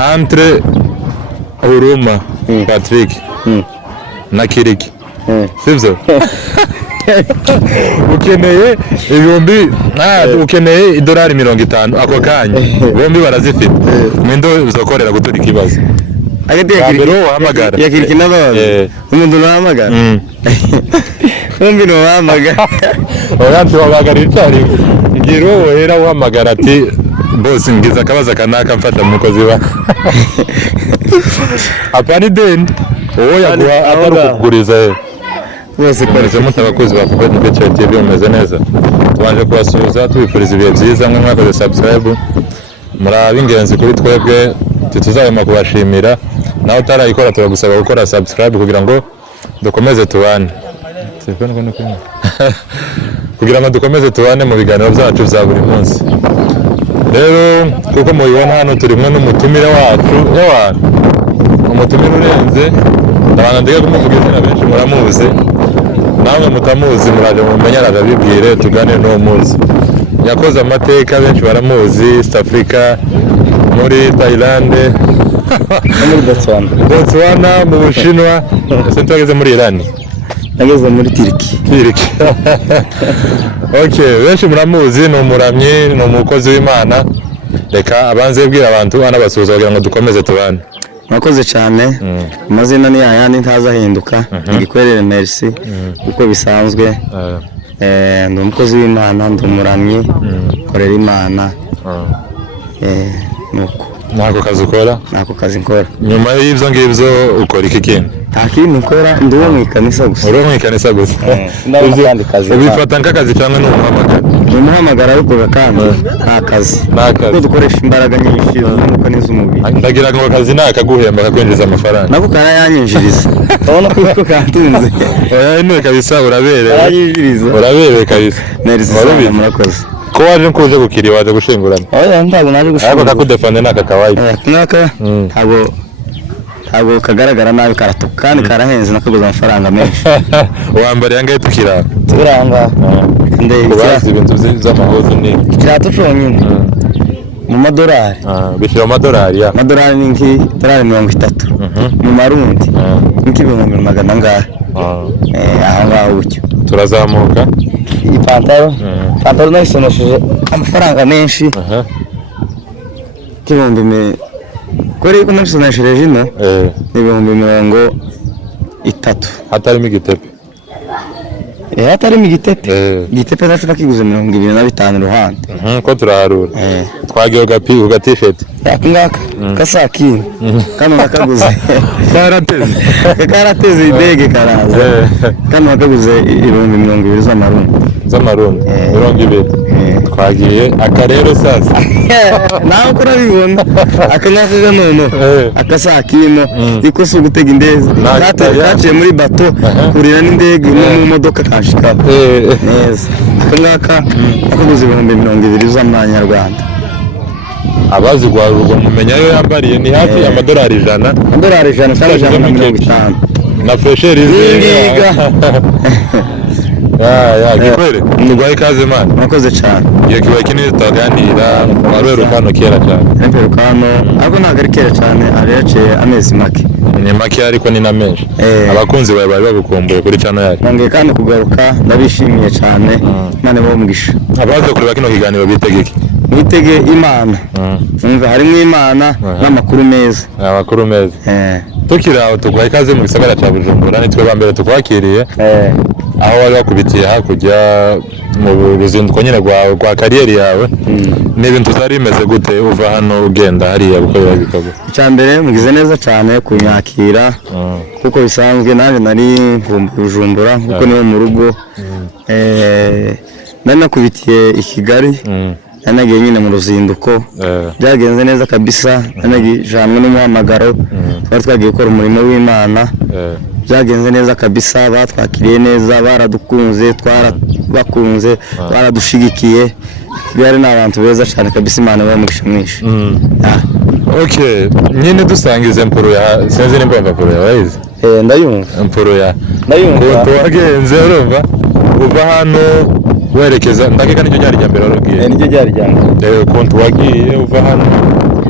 entre Huruma Patrick na Kiriki sivyo ukeneye ibihumbi ukeneye idolari 50 ako kanya bombi barazifite mwendo uzokorera gutura ikibazo ya Kiriki n'abaza umuntu nahamagara bombi no bahamagara oyanti wabagara icari ngiro hera uhamagara ati boss ngiza akabaza kanaka mfata umukozi wa apani den uwo yaguha atarukuguriza bose kwese mutabakozi ba Kubera TV umeze neza tubanje kubasuhuza tubifuriza ibihe byiza mwe mwakoze subscribe muri abingenzi kuri twebwe tuzayema kubashimira naho utarayikora turagusaba gukora subscribe kugira ngo dukomeze tubane kugira ngo dukomeze tubane mu biganiro byacu bya buri munsi. Rero kuko mubibona hano turimo n'umutumire wacu umutumire urenze ndabana ndiga kumuvuga izina benshi muramuzi namwe mutamuzi muraje mumenyana abibwire tugane no muzi yakoze amateka benshi baramuzi East Africa muri Thailand muri Botswana mu Bushinwa ese twageze muri Iran nageze muri Turkey okay benshi muramuzi no muramye no mukozi w'Imana reka abanze bwira abantu anabasuhuza kugira ngo dukomeze tubane. Mwakoze cyane amazina ni yayandi ntazahinduka igikwerere merci uko bisanzwe ndi umukozi w'Imana ndi umuramyi korera Imana nuko nako kazi nkora nyuma y'ibyo ngibyo ukora iki kintu ntakindi nkora ndi uwo mu ikanisa gusa ubifata nk'akazi cyangwa ni umuhamagara ariko kandi nta kazi kuko dukoresha imbaraga nyinshi z'umwuka n'iz'umubiri ndagira ngo akazi nakaguhemba kakwinjiza amafaranga nako karayanyinjiriza urabona ko kantunze oya kabisa uraberewe kabisa murakoze ko waje kuje gukiri waje gushingurana oya ntabwo naje gushingurana ariko nakudefande naka kawaii naka ntabwo kagaragara nabi karatuka kandi karahenze nakaguza amafaranga menshi wambare yangaye tukira turanga kubazi ibintu z'amahozo ni kirato cyonyine mu madolari bishira amadolari ya madolari ni $30 mu marundi n'ibihumbi 100 ngaha aho ngaho ucyo turazamuka ipantaro nayisonesheje amafaranga menshi ibihumbi kuri ko nayisonesheje ino ibihumbi 30 hatarimo igitepe hatarimo igitepe nacu nakiguze 25 iruhande ko turaharura twagiye uga t-shirt yakungaka kasaki kano nakaguze karateze idege karaza kano nakaguze ibihumbi 20 z'amarundi 20 twagiye akarero sasa naho kurabibona akanyaka nono akasakino iko so gutega indeze kaciye muri bato kurira n'indege mu modoka kashika neza akangaka akaguze ibihumbi 20 z'amanyarwanda abazi gwarugo mumenya yo yambariye ni hafi amadolari 100 cyangwa 150 na fresheri zinga gikwere ndugwaye kaze man mwakoze cyane iyo kibaye kinini tutaganira warwerukano kera cyane nemperukano ariko ntabwo ari kera cyane arayaciye amezi make ni make ariko ni na menshi abakunzi bawe bari bagukumbuye kuri channel yacu nongeye kandi kugaruka ndabishimiye cyane nane bo mugisha abaza kureba kino kiganiro bitegeke mwitege Imana umva harimo Imana n'amakuru meza tukiraho tugwaye ikaze mu gisagara cya Bujumbura nitwe bambere tukwakiriye aho wari wakubitiye hakujya mu ruzinduko nyine rwa kariyeri yawe n'ibintu zari bimeze gute uva hano ugenda hariya gukorera ibikorwa icyambere mugize neza cyane kunyakira kuko bisanzwe nanjye nari Bujumbura kuko niho mu rugo nari nakubitiye i Kigali nanagiye nyine mu ruzinduko byagenze neza kabisa nanagijamwe n'umuhamagaro twari twagiye gukora umurimo w'Imana byagenze neza kabisa batwakiriye neza baradukunze twarabakunze baradushigikiye byari n'abantu beza cyane kabisa Imana bamugisha mwinshi okay nyine dusangize mporo ya senze nimbamba mporo ya wayize ndayumva mporo ya ko wagenze urumva uva hano werekeza ndakeka n'icyo ryari ryambere warugiye n'icyo ryari ryambere kontu wagiye uva hano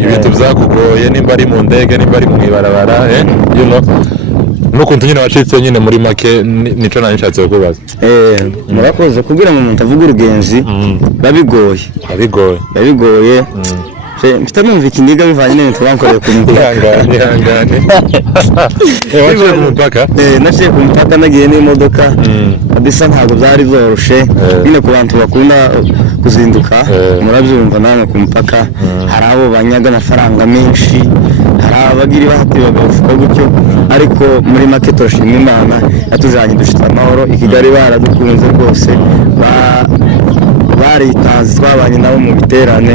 ibintu byakugoye nimba ari mu ndege nimba ari mu ibarabara you know nukuntu nyine wacitse nyine muri make nico nanishatse kubaza murakoze kugira ngo umuntu avuge urugenzi babigoye mfite numva ikiniga bivanye n'ibintu bankoreye ku mupaka ihangane waciye ku mupaka naciye ku mupaka nagiye n'imodoka kabisa ntabwo byari byoroshe nyine ku bantu bakunda kuzinduka murabyumva namwe ku mupaka hari abo banyaga amafaranga menshi hari abagira bahati bagafuka gutyo ariko muri make turashima Imana yatujanye dushitse amahoro i Kigali baradukunze rwose baritanze twabanye nabo mu biterane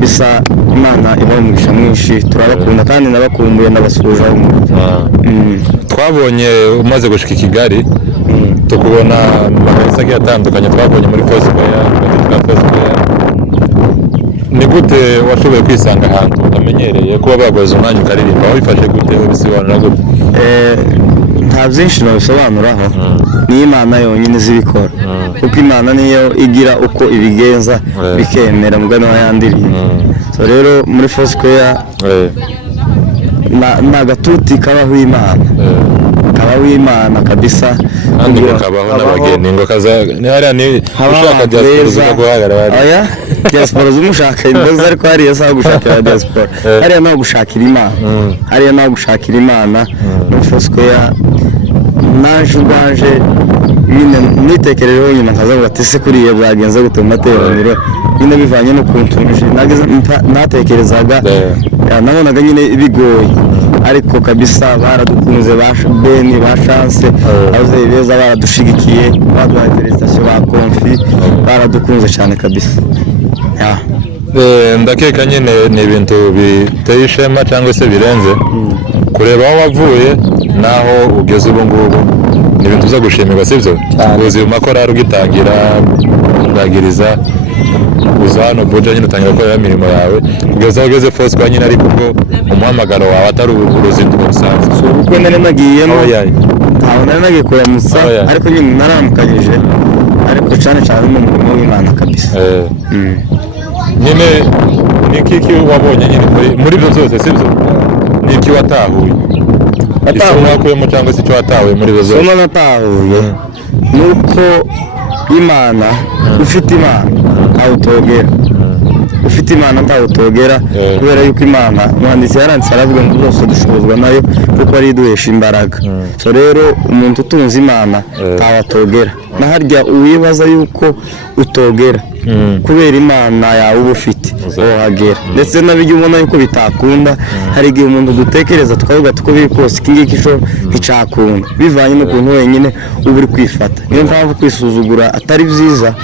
bisa Imana ibamugisha mwinshi turabakunda kandi nabakumbuye nabasuje twabonye umaze gushika i Kigali tukubona mu makosa agiye atandukanye twabonye muri Foursquare ni gute washoboye kwisanga ahantu utamenyereye kuba bagoze umwanya ukaririmba wifashe gute ubisobanura gute nta byinshi nabisobanuraho ni Imana yonyine zibikora kuko Imana niyo igira uko ibigenza bikemera mugano wayandirimba so rero muri Foursquare na gatuti kabaho Imana kabisa kandi kabaho n'abageni ngo kaza hariya ni ushaka diaspora guhagarara aya diaspora zumushaka indoza ariko hariya saho gushakira diaspora hariya no gushakira Imana muri Foursquare naje nyine nitekerereho nyuma nkazavuga ati se kuriye byagenze gute mu materaniro nyine bivanye n'ukuntu natekerezaga nabonaga nyine bigoye ariko kabisa baradukunze Beni ba Chance abavyeyi beza baradushigikiye baduhaye felicitation ba Konfi baradukunze cyane kabisa ndakeka nyine ni ibintu biteye ishema cyangwa se birenze kureba aho wavuye naho ugeze ubu ngubu ni ibintu byo gushimirwa sibyo uzi mu makorari ugitangira ndagiriza uza hano Buja nyine utangira gukora imirimo yawe kugeza aho ugeze Foursquare nyine ariko ubwo umuhamagaro wawe atari uruzinduko rusanzwe ubwo nari nagiyemo ntaho nari nagiye kuramutsa ariko nyine naramukanyije ariko cyane mu murimo w'Imana kabisa nyine ni iki wabonye nyine muri ibyo byose sibyo ni iki watahuye isomo wakuyemo cyangwa se icyo watahuye muri ibyo byose isomo natahuye ni uko Imana ufite Imana ntawe utogera kubera yuko Imana umwanditsi yaranditse aravuga ngo byose dushobozwa nayo kuko ari iduhesha imbaraga so rero umuntu utunze Imana ntawe atogera na harya uwibaza yuko utogera kubera Imana yawe uba ufite wohagera ndetse n'abijya ubona yuko bitakunda hari igihe umuntu dutekereza tukavuga tuko biri kose iki ngiki cyo nticakunda bivanye n'ukuntu wenyine uba uri kwifata niyo mpamvu kwisuzugura atari byiza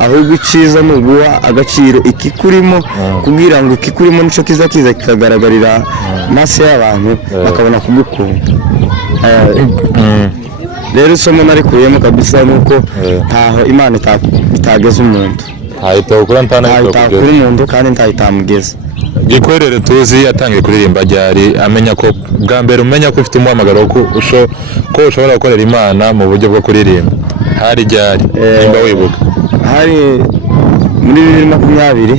ahubwo iciza ni uguha agaciro ikikurimo kugira ngo ikikurimo nico kiza kikagaragarira maso y'abantu bakabona kugukunda rero isomo narikuyemo kabisa nuko ntaho Imana itageza umuntu ahita umuntu kandi ntayitamugeza Gikwerere tuzi atangiye kuririmba ryari amenya ko bwa mbere umenya ko ufite umuhamagaro ko ushobora gukorera Imana mu buryo bwo kuririmba hari ryari nimba wibuka hari muri 2020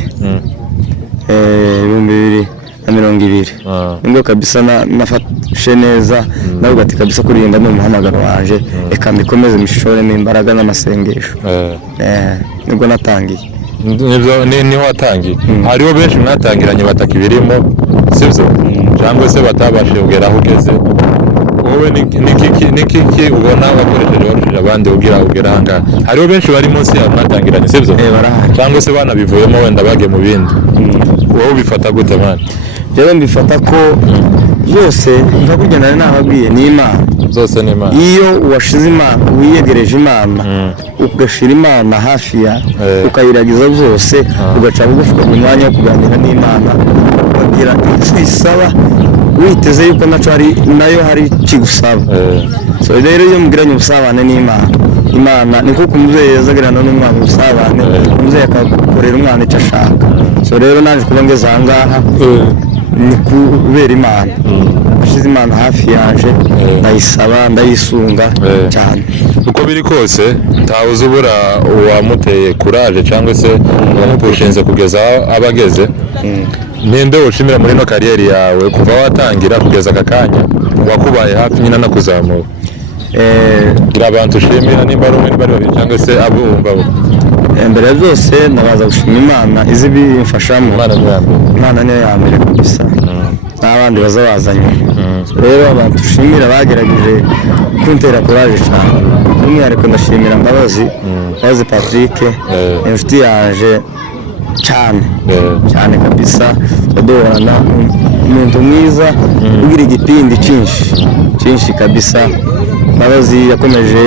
2020 ngo kabisa nafashe neza navuga ati kabisa kuririmba ni umuhamagaro wanje eka mbikomeze mishoremo imbaraga n'amasengesho nibwo natangiye niho watangiye hariho benshi mwatangiranye batakibirimo sibyo cyangwa se batabashije kugera aho ugeze wowe nikiki ubona bakoresheje barushije abandi ugera ahangaha hariho benshi bari munsi ya mwatangiranye sibyo cyangwa se banabivuyemo wenda bagiye mu bindi wowe ubifata gute mwana rero mbifata ko zose nka kugenda nababwiye ni Imana zose ni Imana iyo washize Imana wiyegereje Imana ugashira Imana hafi ya ukayiragiza byose ugaca bugufi mu mwanya wo kuganira n'Imana ukagira icyo isaba witeze yuko nayo hari kigusaba so rero iyo mugiranye ubusabane n'Imana ni kuko umubyeyi yazagirana n'umwana ubusabane umubyeyi akakorera umwana icyo ashaka so rero naje kuba ngeze aha ngaha ni kubera Imana ashize Imana hafi yaje ndayisaba ndayisunga cyane uko biri kose ntawuzi ubura uwamuteye kuraje cyangwa se uwamupushinze kugeza aho abageze ninde ushimira muri no kariyeri yawe kuva watangira kugeza aka kanya wakubaye hafi nyina no kuzamuka gira abantu ushimira nimba ari umwe nimba ari babiri cyangwa se abo wumva mbere ya byose ndabaza gushima Imana izi bimfashamo. Imana niyo ya mbere kabisa n'abandi bazabazanye. Rero abantu ushimira bagerageje kuntera courage cyane, by'umwihariko ndashimira Mbabazi Patrick, inshuti yaje cyane kabisa, twaduhorana umuntu mwiza ugira igipindi cyinshi kabisa. Mbabazi yakomeje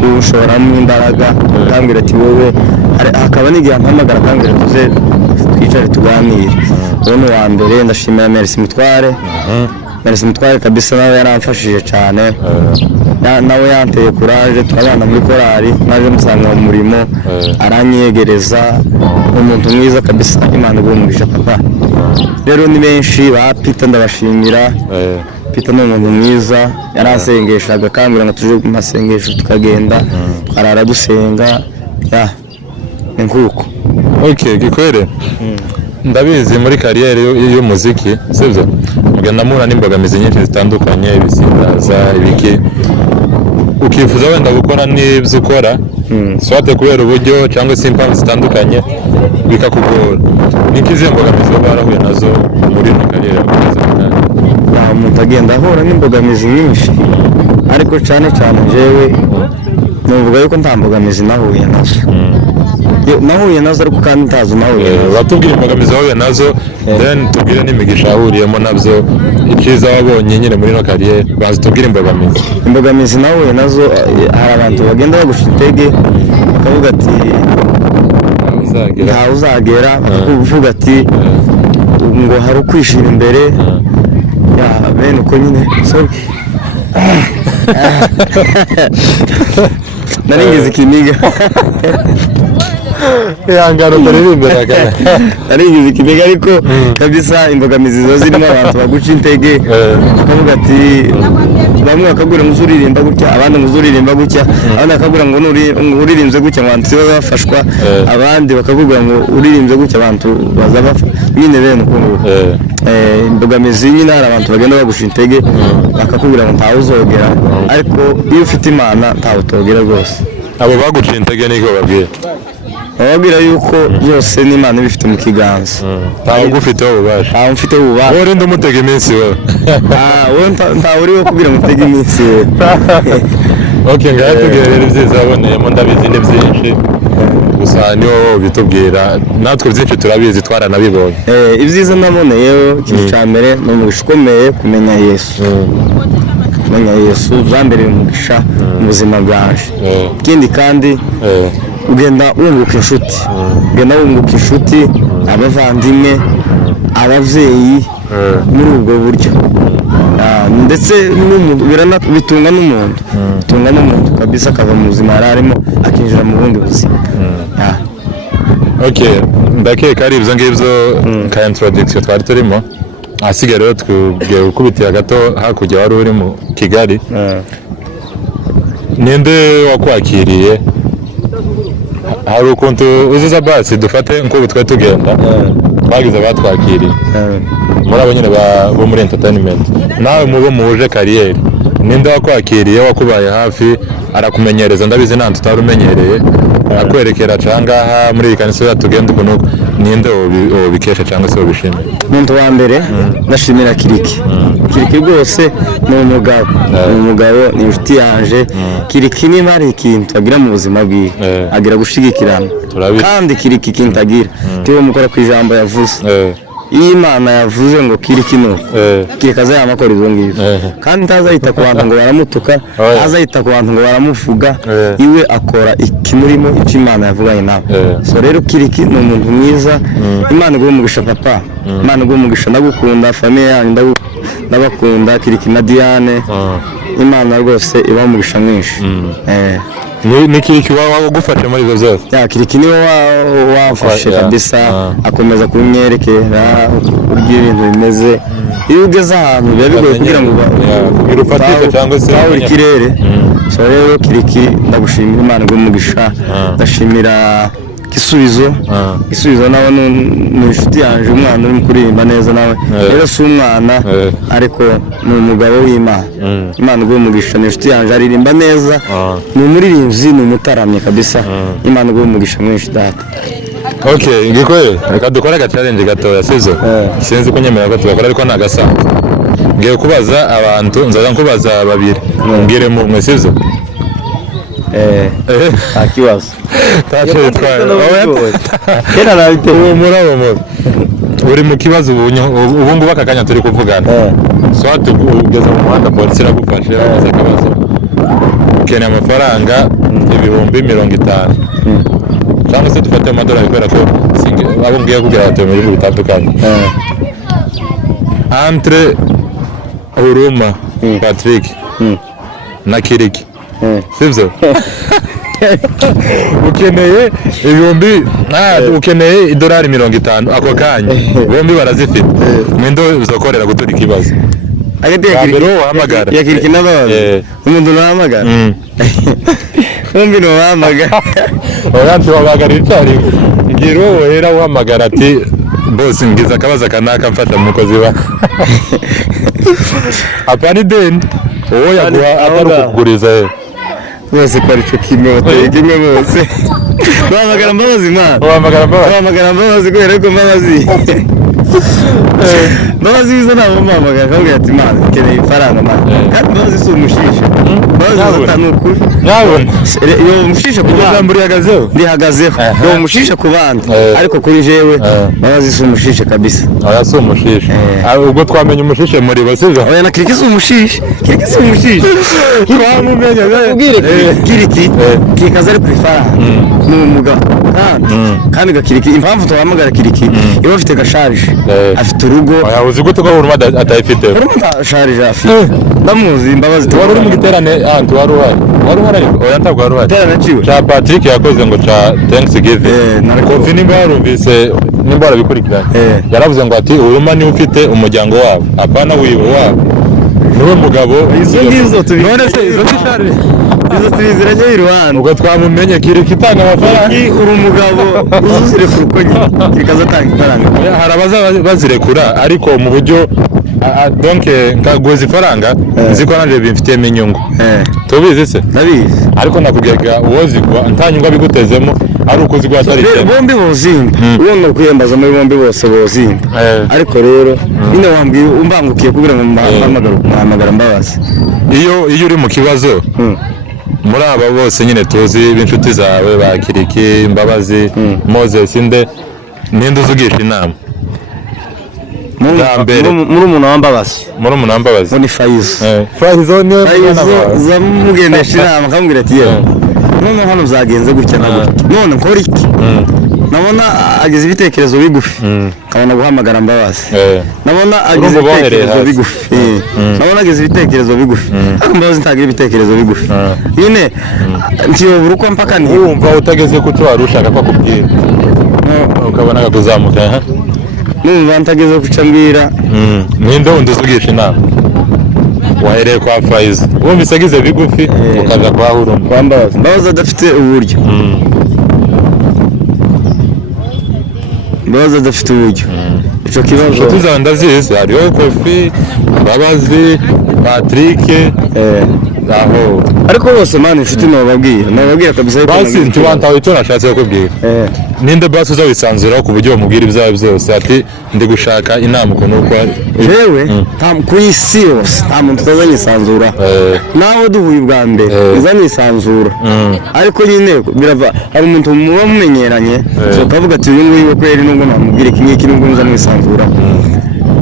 gushoramo imbaraga akambwira ati wowe, hakaba n'igihe ampamagara akambwira tuze twicare tuganire. Uwo ni uwa mbere. Ndashimira Merci Mutware kabisa, nawe yaramfashije cyane, nawe yanteye courage, twabana muri korali, naje musanga mu murimo aranyegereza, umuntu mwiza kabisa. Imana igumugisha papa. Rero ni benshi ba Peter ndabashimira. Peter ni umuntu mwiza, yarasengeshaga akambwira ngo tuje mu masengesho tukagenda twarara dusenga ni nkuko. Okay, Gikwere, ndabizi muri kariyeri y'umuziki sibyo mugenda muhura n'imbogamizi nyinshi zitandukanye, ibisindaza ibiki, ukifuza wenda gukora n'ibyo ukora swate kubera uburyo cyangwa se impamvu zitandukanye bikakugora. Niki izo mbogamizi barahuye nazo muri kariyeri y'umuziki? Umuntu agenda ahura n'imbogamizi nyinshi, ariko cyane njyewe nuvuga yuko nta mbogamizi nahuye nazo ariko kandi ntazo nahuye nazo. Batubwira imbogamizi wahuye nazo, then tubwire n'imigisha wahuriyemo nabyo, icyiza wabonye nyine muri no kariyeri, bazi tubwire imbogamizi nahuye nazo. Hari abantu bagenda bagusha intege bakavuga ati ntawe uzagera, bakavuga ati ngo hari ukwishira imbere bene uko nyine. Naringize ikiniga ihangano utaririmbe naringize ikiniga, ariko kabisa imbogamizi zo zirimo abantu baguca intege bakavuga ati bamwe bakagura ngo uzuririmba gutya, abandi ngo uzuririmba gutya, abandi bakagura ngo uririmbye gutya abantu baza bafashwa, abandi bakagura ngo uririmbye gutya abantu baza bafashwa nyine bene uko nguko. Imbogamizi nyine hari abantu bagenda bagusha intege bakakubwira ngo ntawe uzogera, ariko iyo ufite Imana ntawe utogera rwose. Abo baguca intege niko bababwira yuko byose n'Imana ibifite mu kiganza, ntawe ugufiteho ububasha. Ntawe mfiteho ububasha. Wowe urinde umutega iminsi wowe. Ntawe uriho kubwira ngo utege iminsi wowe. Okay, ngaho tubwire rero ibyiza waboneyemo, ndabizi ni byinshi gusa ni wowe ubitubwira, natwe byinshi turabizi twaranabibonye. Ibyiza naboneyeho ikintu cya mbere ni umugisha ukomeye kumenya Yesu. Kumenya Yesu byambereye umugisha mu buzima bwaje. Ikindi kandi ugenda wunguka inshuti, abavandimwe, ababyeyi muri ubwo buryo, ndetse bitunga n'umuntu kabisa, akava mu buzima yari arimo akinjira mu bundi buzima. Okay, ndakeka ari ibyo ngibyo ka introduction twari turimo. Ahasigaye rero twubwiye gukubitira gato hakurya wari uri mu Kigali. Ninde wakwakiriye? Hari ukuntu uzuza basi dufate nk'ubu twe tugenda bagize abatwakiriye muri abo nyine bo muri entertainment, nawe mubo muhuje kariyeri, ninde wakwakiriye wakubaye hafi arakumenyereza? Ndabizi nta tutari umenyereye akwerekera cangaha muri ikanisa ya tugenda ukuntu, ninde ubikesha cyangwa se ubishimira? Umuntu wa mbere ndashimira Kiriki rwose, ni umugabo, ni inshuti yaje. Kiriki niba hari ikintu agira mu buzima bwiwe agira gushigikirana, kandi Kiriki ikintu agira tiwe mukora ku ijambo yavuze. Iyo Imana yavuze ngo Kiriki Kiriki azayamakora ibyo ngibyo, kandi ntazahita ku bantu ngo baramutuka, ntazahita ku bantu ngo baramuvuga, iwe akora ikimurimo icyo Imana yavuganye nawe. So rero Kiriki ni umuntu mwiza. Imana iguhe umugisha papa, Imana iguhe umugisha, ndagukunda, famiye yanyu ndabakunda, Kiriki na Diane, Imana rwose ibaha umugisha mwinshi. Ni Kiriki wagufashe muri ibyo byose? Kiriki niwe wafashe kabisa, akomeza kunyerekera uburyo ibintu bimeze. Iyo ugeze ahantu biba bigoye kugira ngo ufatike cyangwa se uri kirere. So rero Kiriki ndagushimira, Imana iguhe umugisha. Ndashimira Gisubizo nawe ni inshuti yanjye, umwana uri kuririmba neza nawe rero si umwana ariko ni umugabo w'Imana. Imana iguhe umugisha, ni inshuti yanjye aririmba neza, ni umuririmbyi, ni umutaramye kabisa. Imana iguhe umugisha mwinshi data. Okay, ngikwe reka dukora agachallenge gatoya sizo. Sinzi ko nyemera ko tugakora ariko nagasanzwe. Ngiye kubaza abantu, nzaza nkubaza babiri. Ngire mu mwe sizo. Akibazo. Tache twaye. Kera nabite murabo. Uri mu kibazo ubu ngubu akakanya turi kuvugana. Swat ugeze mu muhanda polisi iragufashe baza akabazo. Ukeneye amafaranga ibihumbi 50. Cyangwa se dufate amadolari kubera ko abo ngiye kugira batuye mu bihugu bitandukanye. Entre Huruma Patrick na Kiriki sibyo ukeneye ibihumbi ukeneye idolari 50 ako kanya bombi barazifite mwendo uzokorera gutura ikibazo ya Kiriki n'ababazi umuntu nahamagara bombi nahamagara oyantu wabagara icari ngiro wohera uhamagara ati boss ngiza akabaza kanaka mfata umukozi wa apani den uwo yaguha atarukuguriza bose kwa rico kimwe bateye kimwe bose bahamagara Mbabazi Imana bahamagara Mbabazi kubera ko Mbabazi Mbabazi bizo nabo bahamagara kabwira ati Imana ikeneye ifaranga Imana kandi Mbabazi si umushisha Mbabazi atanukuri nyabona yo umushisha ku bana ndihagazeho yo umushisha ku bana ariko kuri jewe Mbabazi si umushisha kabisa aya si umushisha ubwo twamenye umushishe muri basiza oya na Kiriki si umushisha twamumenya Kiriki kikaza ari kwifaranga ni umugabo kandi gakiriki impamvu twahamagara Kiriki iyo afite gasharije afite urugo oya uzi gute ko Huruma atayifite Huruma sharije afite ndamuzi Mbabazi wari uri mu giterane antu wari oya ntabwo wari giterane ciwe cha Patrick yakoze ngo cha Thanksgiving kofi nimba yarumvise nimba arabikurikirana yaravuze ngo ati Huruma ni ufite umuryango wabo apana wiwe wabo niwe mugabo izo none se izo zisharije izo tubiziranye iruhande ubwo twamumenye Kiriki itanga amafaranga uri umugabo uzuzire ku rukonyi Kirikaza atanga ifaranga hari abaza bazirekura ariko mu buryo donc nkaguza ifaranga nziko nanje bimfitiyemo inyungu tubizi se ndabizi ariko nakubwiraga uwozigwa ntanyungu bigutezemo ari ukuzigwa atari bombi bozimba ubona kwiyambaza muri bombi bose bozimba ariko rero nyine wambwiye umbangukiye kugira ngo mpamagara Mbabazi iyo uri mu kibazo muri aba bose nyine tuzi b'inshuti zawe ba Kiriki Mbabazi Moses ninde uzugisha inama muri umuntu wa Mbabazi ni Faizo niyo zamugendesha inama akamubwira ati yewe none hano zagenze gutya na gutya none nkora iki nabona agize ibitekerezo bigufi kabona guhamagara Mbabazi nabona agize ibitekerezo bigufi nabona agize ibitekerezo bigufi ariko Mbabazi ntagira ibitekerezo bigufi nyine ntiyobura uko mpaka ni wumva utageze ku cyo wari ushaka ko akubwira ukabona akakuzamuka numva ntageze guca mbwira ninde wundi uzugisha inama wahereye kwa Faizo wumvise agize bigufi ukaja kwa Huruma kwa Mbabazi adafite uburyo Mbabazi adafite uburyo ico kibazo tuza ndazizi hariho Kofi Mbabazi Patrick aho ariko bose mani inshuti nababwira kabisa basi ntibantawe icyo nashatse kukubwira ninde basi uzawisanzuraho ku buryo umubwira ibyawe byose ati ndi gushaka inama ukuntu uko jewe ku isi yose nta muntu utazanyisanzura nawe duhuye bwa mbere uzanyisanzura ariko nyine birava hari umuntu muba mumenyeranye ukavuga ati uyu nguyu kweri nubwo namubwira iki n'iki nubwo nzamwisanzura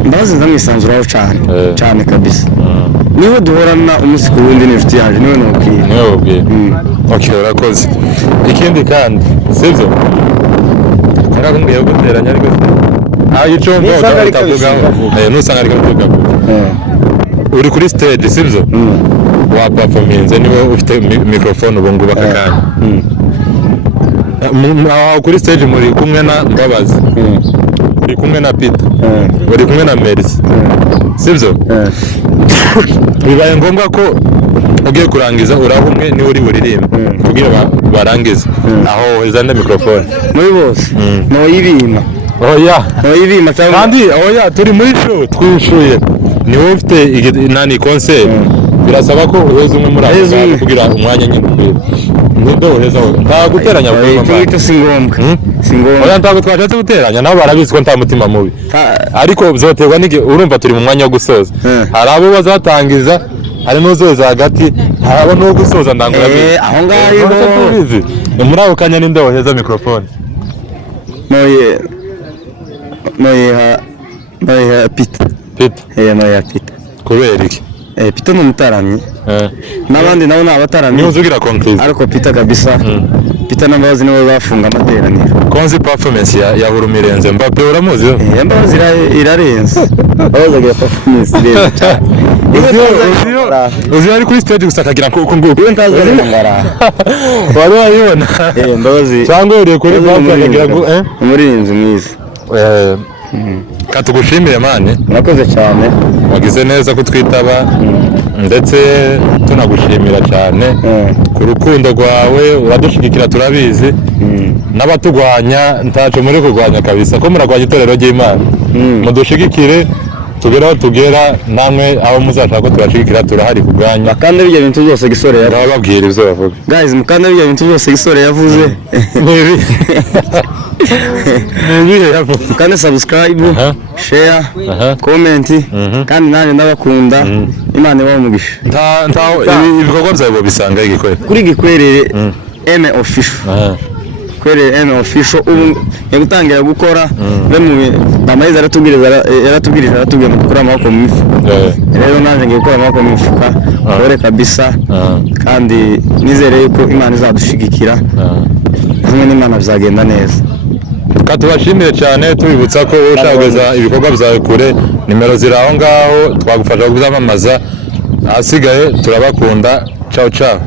Mbabazi nzamwisanzuraho cyane kabisa niwe duhorana umunsi ku wundi n'inshuti yanjye niwe nubwiye okay urakoze ikindi kandi sibyo ngiye guteranya ariko icyo utavuga nusanga ariko mvuga uri kuri stage sibyo wa performance niwe ufite microphone ubu ngubu akakanya kuri stage muri kumwe na Mbabazi uri kumwe na Peter uri kumwe na Mercy sibyo bibaye ngombwa ko ugiye kurangiza urahumwe ni uri buririmba kugira barangize aho hezana microphone muri bose no yibima no yibima kandi turi muri show twishuye ni wowe ufite nani concert birasaba ko uheza umwe muri abo kugira umwanya nyine nindo uheza nta guteranya cyo singombwa ntabwo twashatse guteranya nabo barabizi ko nta mutima mubi ariko byoterwa n'igihe urumva turi mu mwanya wo gusoza hari abo bazatangiza hari n'uzoza hagati hari abo no gusoza ndangura aho ngaho ni muri ako kanya ninde woheza microphone noye Peter noye Peter kubera iki Peter ni umutaramyi n'abandi nabo ni abataramyi niyo uzugira concrete ariko Peter kabisa Peter n'abazi nibo bafunga amateraniro konzi performance ya Hurumirenze Mbappe uramuzi Mbappe irarenze abazagira performance uzi ari kuri stage gusa akagira ko iyo ntazana ngara wari wayibona Mbappe cyangwa uri kuri Mbappe akagira ngo umurinzi mwiza katugushimire mane nakoze cyane wagize neza kutwitaba ndetse tunagushimira cyane ku rukundo rwawe uradushigikira turabizi n'abatugwanya ntaco muri kurwanya kabisa ko muragwanya itorero ry'Imana mudushigikire tugera aho tugera namwe aho muzashaka ko tubashigikira turahari kugwanya kandi ibyo bintu byose gisore yavuze bababwira ibyo bavuga guys mukanda ibyo bintu byose gisore yavuze kandi subscribe share comment kandi nanjye ndabakunda Imana ibahe umugisha ibikorwa byawe bisanga igikwere kuri gikwerere M official kwerere M official ubu yagutangira gukora bamayiza aratubwirije gukora amaboko mu mifuka rero nanjye ngiye gukora amaboko mu mifuka dore kabisa kandi nizere yuko Imana izadushigikira hamwe n'Imana bizagenda neza katubashimire cyane tubibutsa ko ushaka ibikorwa byawe kure nimero ziri aho ngaho twagufasha kuzamamaza ahasigaye turabakunda ciao ciao